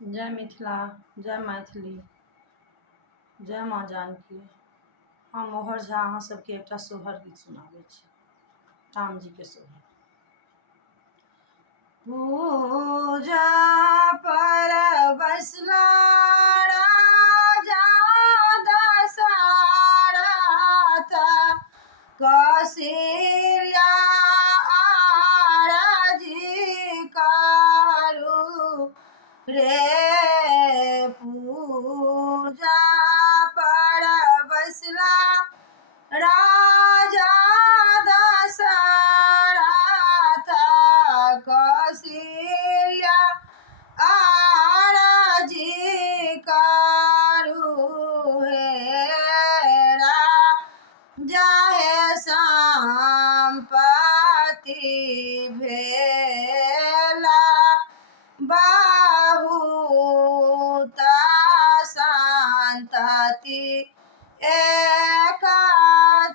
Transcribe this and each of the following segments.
जय मिथिला, जय मैथिली, जय माँ जानकी। हम मोहर झा अहाँ सबके एकटा सोहर गीत सुनाबै छी, राम जी के सोहर। पूजा पर बसला राजा दशरथ, कौशल्या आरजी करू रे। पूजा पर बसला राजा दशरथ, कौशल्या आरजी करू हेरा। जाहे संपत्ति भेला बहुत संतति एक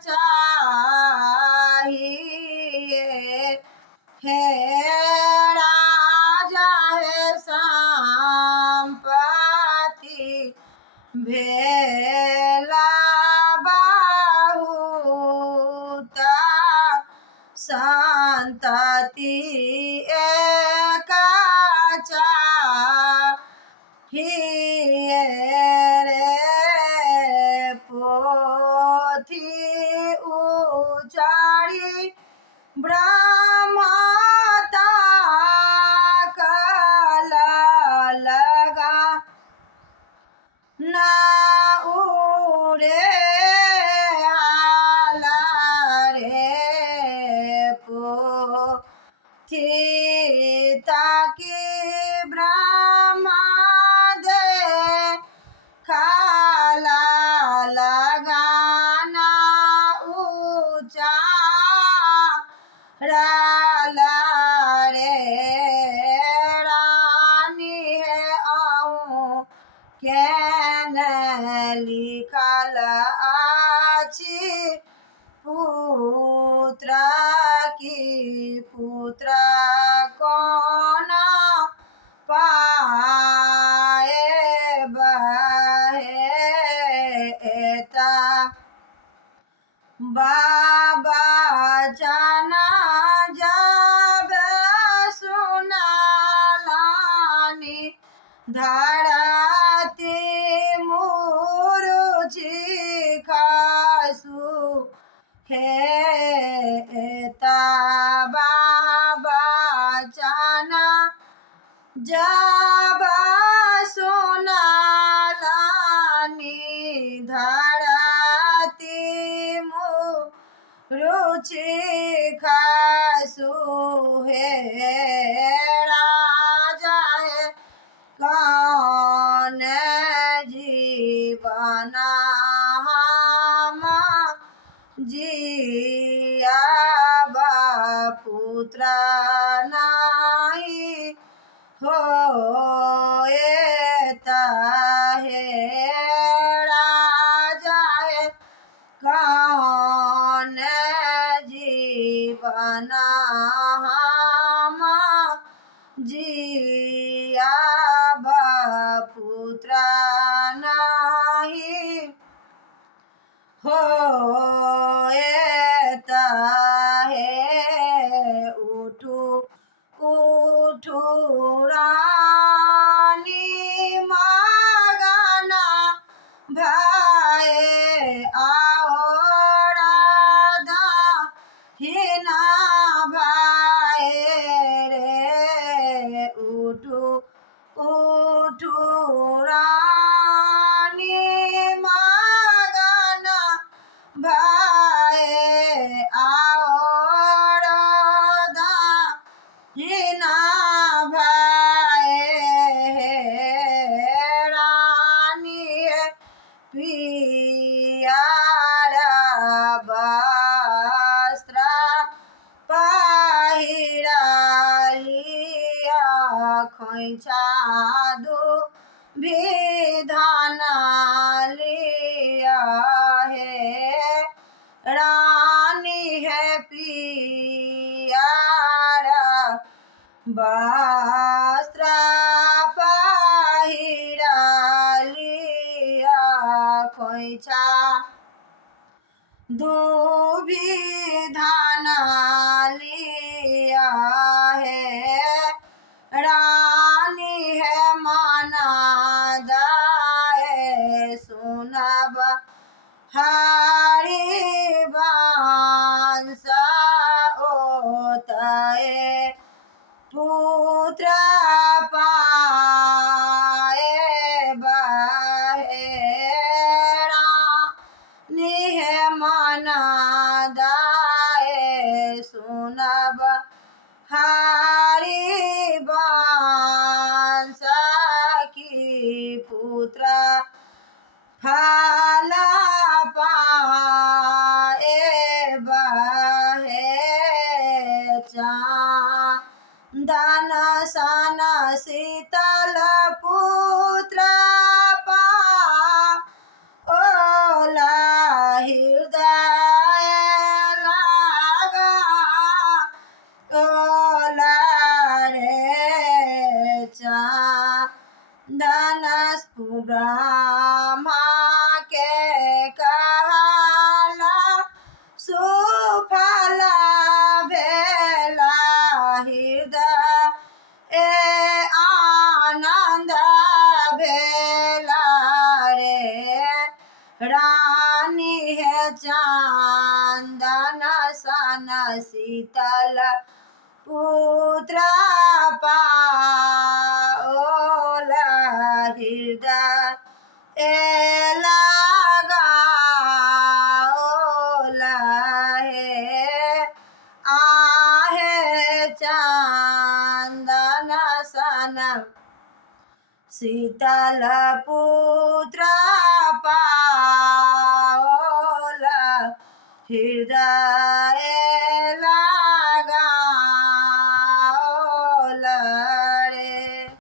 चाहिए। हे राजा हे संपत्ति भेला बहुत संतति एक चाहिए रे। पोथी उचारी ब्रह्मता कला लगा ना उड़े आला रे। पोथी ताकि ब्रह्मा दे खाला लगाना ऊंचा राला रे। रानी है आऊं केन लिखल अछि पुत्र की पुत्र कौन पाए बहेता। बाबा जाना जब सुनालानी धरती मुरुचि खासु हेता। बाबा जाना जब सुनालानी धरती मुरुचि खासु हे राजा हे कौन जीवन हम जियाब पुत्र नहीं होएता। हे राजा हे कौन जीवन हम जियाब पुत्र नहीं होएता। हे उठू उठू रानी मगना भये आओरा दाहिना भये रे। उठू उठू रानी मगना भये आओरा दाहिना भये रानी पियर वस्त्र पहिरालिया खोइछा दू विधान लिया। हे रानी है पियर वस्त्र खोइछा दूभी धान लिया है रानी है माना जाए सुनब हरि बांस ओतए पुत्र पाए बहेड़ा निहे मना दाए सुनब हरि बांस की पुत्र फल पाए बहे चांदन सन शीतल पुत्र पा ओला हृदय लगा ओला रे चांदन ब्रह्मा के कहला सुफल भेला हृदय आनंद भेला रे रानी है चांदन सन शीतल पुत्र पाओला हृदय लगाओला है आहे चांदन सन शीतल पुत्र पाओला हृदय